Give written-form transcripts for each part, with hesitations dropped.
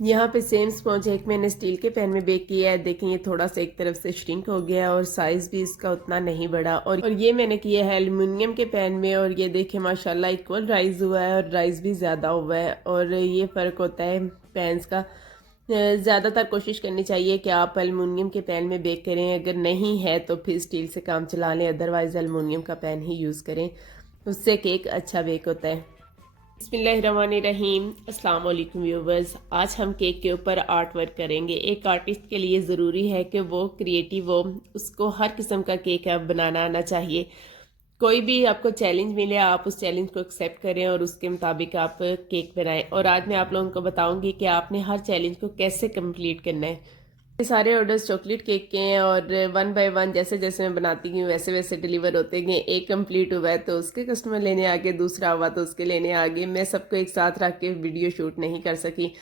यहाँ पे same sponge एक मैंने स्टील के पैन में बेक किया है। देखें ये थोड़ा सा एक तरफ से श्रिंक हो गया है और साइज़ भी इसका उतना नहीं बढ़ा। और ये मैंने किया है एल्युमिनियम के पैन में, और ये देखें माशाल्लाह इक्वल राइस हुआ है और राइस भी ज़्यादा हुआ है। और ये फ़र्क होता है पैन्स का। ज़्यादातर कोशिश करनी चाहिए कि आप एल्युमिनियम के पैन में बेक करें। अगर नहीं है तो फिर स्टील से काम चला लें, अदरवाइज़ एल्युमिनियम का पैन ही यूज़ करें, उससे केक अच्छा बेक होता है। बिस्मिल्लाहिर्रहमानिर्रहीम। अस्सलाम वालेकुम व्यूवर्स। आज हम केक के ऊपर आर्ट वर्क करेंगे। एक आर्टिस्ट के लिए ज़रूरी है कि वो क्रिएटिव हो, उसको हर किस्म का केक बनाना आना चाहिए। कोई भी आपको चैलेंज मिले आप उस चैलेंज को एक्सेप्ट करें और उसके मुताबिक आप केक बनाएं। और आज मैं आप लोगों को बताऊंगी कि आपने हर चैलेंज को कैसे कंप्लीट करना है। ये सारे ऑर्डर्स चॉकलेट केक के हैं और वन बाय वन जैसे जैसे मैं बनाती हूँ वैसे वैसे डिलीवर होते गए। एक कंप्लीट हुआ है तो उसके कस्टमर लेने आगे, दूसरा हुआ तो उसके लेने आगे। मैं सबको एक साथ रख के वीडियो शूट नहीं कर सकी,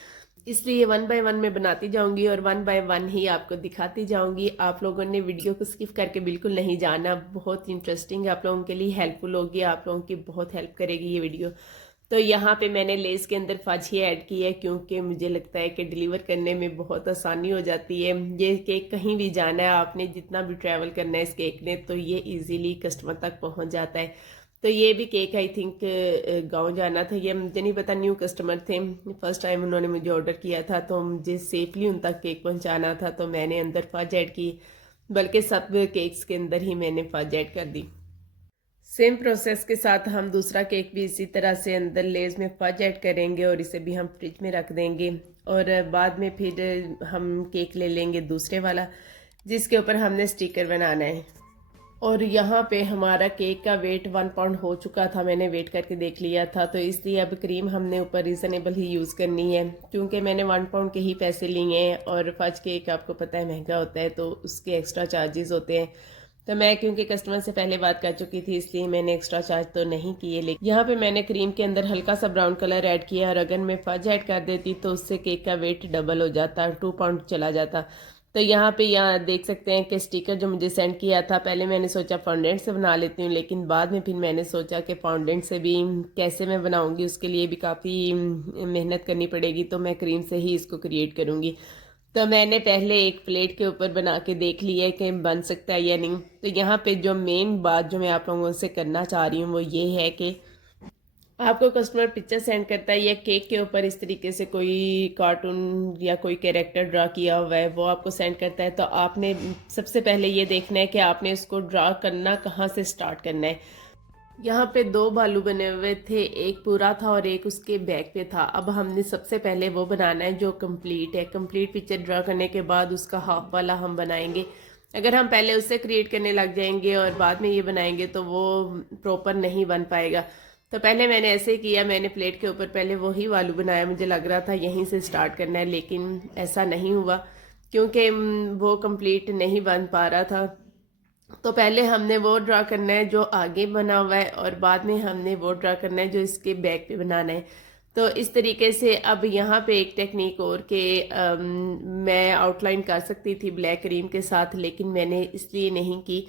इसलिए वन बाय वन मैं बनाती जाऊंगी और वन बाय वन ही आपको दिखाती जाऊंगी। आप लोगों ने वीडियो को स्किप करके बिल्कुल नहीं जाना, बहुत इंटरेस्टिंग आप लोगों के लिए हेल्पफुल होगी, आप लोगों की बहुत हेल्प करेगी ये वीडियो। तो यहाँ पे मैंने लेस के अंदर फज ऐड की है क्योंकि मुझे लगता है कि डिलीवर करने में बहुत आसानी हो जाती है। ये केक कहीं भी जाना है, आपने जितना भी ट्रैवल करना है इस केक ने, तो ये इजीली कस्टमर तक पहुँच जाता है। तो ये भी केक आई थिंक गांव जाना था, ये मुझे नहीं पता, न्यू कस्टमर थे, फर्स्ट टाइम उन्होंने मुझे ऑर्डर किया था तो मुझे सेफली उन तक केक पहुंचाना था, तो मैंने अंदर फज ऐड की, बल्कि सब केक्स के अंदर ही मैंने फज ऐड कर दी। सेम प्रोसेस के साथ हम दूसरा केक भी इसी तरह से अंदर लेस में फज ऐड करेंगे और इसे भी हम फ्रिज में रख देंगे। और बाद में फिर हम केक ले लेंगे दूसरे वाला जिसके ऊपर हमने स्टिकर बनाना है। और यहाँ पे हमारा केक का वेट 1 पाउंड हो चुका था, मैंने वेट करके देख लिया था, तो इसलिए अब क्रीम हमने ऊपर रीज़नेबल ही यूज़ करनी है क्योंकि मैंने 1 पाउंड के ही पैसे लिए हैं। और फज केक आपको पता है महंगा होता है तो उसके एक्स्ट्रा चार्जेस होते हैं। तो मैं क्योंकि कस्टमर से पहले बात कर चुकी थी इसलिए मैंने एक्स्ट्रा चार्ज तो नहीं किए। लेकिन यहाँ पे मैंने क्रीम के अंदर हल्का सा ब्राउन कलर ऐड किया और अगर मैं फज ऐड कर देती तो उससे केक का वेट डबल हो जाता, 2 पाउंड चला जाता। तो यहाँ देख सकते हैं कि स्टिकर जो मुझे सेंड किया था, पहले मैंने सोचा फॉन्डेंट से बना लेती हूँ, लेकिन बाद में फिर मैंने सोचा कि फॉन्डेंट से भी कैसे मैं बनाऊँगी, उसके लिए भी काफ़ी मेहनत करनी पड़ेगी, तो मैं क्रीम से ही इसको क्रिएट करूँगी। तो मैंने पहले एक प्लेट के ऊपर बना के देख लिया है कि बन सकता है या नहीं। तो यहाँ पे जो मेन बात जो मैं आप लोगों से करना चाह रही हूँ वो ये है कि आपको कस्टमर पिक्चर सेंड करता है या केक के ऊपर इस तरीके से कोई कार्टून या कोई कैरेक्टर ड्रा किया हुआ है वो आपको सेंड करता है, तो आपने सबसे पहले ये देखना है कि आपने इसको ड्रा करना कहाँ से स्टार्ट करना है। यहाँ पे 2 भालू बने हुए थे, एक पूरा था और एक उसके बैक पे था। अब हमने सबसे पहले वो बनाना है जो कंप्लीट है। कंप्लीट पिक्चर ड्रा करने के बाद उसका हाफ वाला हम बनाएंगे। अगर हम पहले उससे क्रिएट करने लग जाएंगे और बाद में ये बनाएंगे तो वो प्रॉपर नहीं बन पाएगा। तो पहले मैंने ऐसे किया, मैंने प्लेट के ऊपर पहले वही वालू बनाया, मुझे लग रहा था यहीं से स्टार्ट करना है, लेकिन ऐसा नहीं हुआ क्योंकि वो कंप्लीट नहीं बन पा रहा था। तो पहले हमने वो ड्रा करना है जो आगे बना हुआ है और बाद में हमने वो ड्रा करना है जो इसके बैक पे बनाना है। तो इस तरीके से अब यहाँ पे एक टेक्निक और के मैं आउटलाइन कर सकती थी ब्लैक क्रीम के साथ, लेकिन मैंने इसलिए नहीं की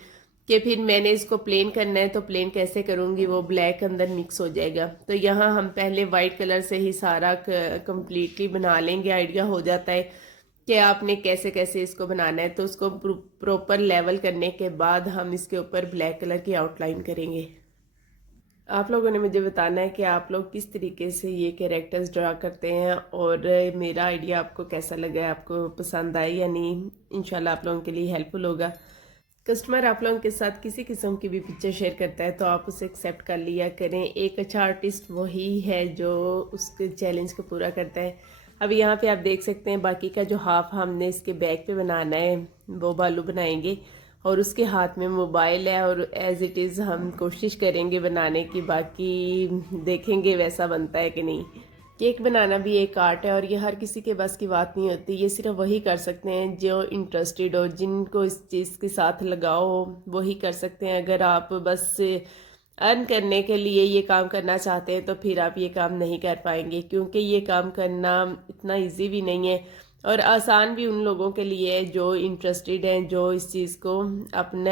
कि फिर मैंने इसको प्लेन करना है तो प्लेन कैसे करूँगी, वो ब्लैक अंदर मिक्स हो जाएगा। तो यहाँ हम पहले वाइट कलर से ही सारा कम्प्लीटली बना लेंगे, आइडिया हो जाता है कि आपने कैसे कैसे इसको बनाना है। तो उसको प्रॉपर लेवल करने के बाद हम इसके ऊपर ब्लैक कलर की आउटलाइन करेंगे। आप लोगों ने मुझे बताना है कि आप लोग किस तरीके से ये कैरेक्टर्स ड्रा करते हैं और मेरा आइडिया आपको कैसा लगा है, आपको पसंद आए या नहीं। इंशाल्लाह आप लोगों के लिए हेल्पफुल होगा। कस्टमर आप लोगों के साथ किसी किस्म की भी पिक्चर शेयर करता है तो आप उसे एक्सेप्ट कर लिया करें। एक अच्छा आर्टिस्ट वही है जो उसके चैलेंज को पूरा करता है। अब यहाँ पे आप देख सकते हैं बाकी का जो हाफ हमने इसके बैक पे बनाना है वो बालू बनाएंगे और उसके हाथ में मोबाइल है और एज इट इज़ हम कोशिश करेंगे बनाने की, बाकी देखेंगे वैसा बनता है कि नहीं। केक बनाना भी एक आर्ट है और ये हर किसी के बस की बात नहीं होती, ये सिर्फ वही कर सकते हैं जो इंटरेस्टेड हो, जिनको इस चीज़ के साथ लगाओ हो वही कर सकते हैं। अगर आप बस अर्न करने के लिए ये काम करना चाहते हैं तो फिर आप ये काम नहीं कर पाएंगे क्योंकि ये काम करना इतना इजी भी नहीं है और आसान भी उन लोगों के लिए है जो इंटरेस्टेड हैं, जो इस चीज़ को अपना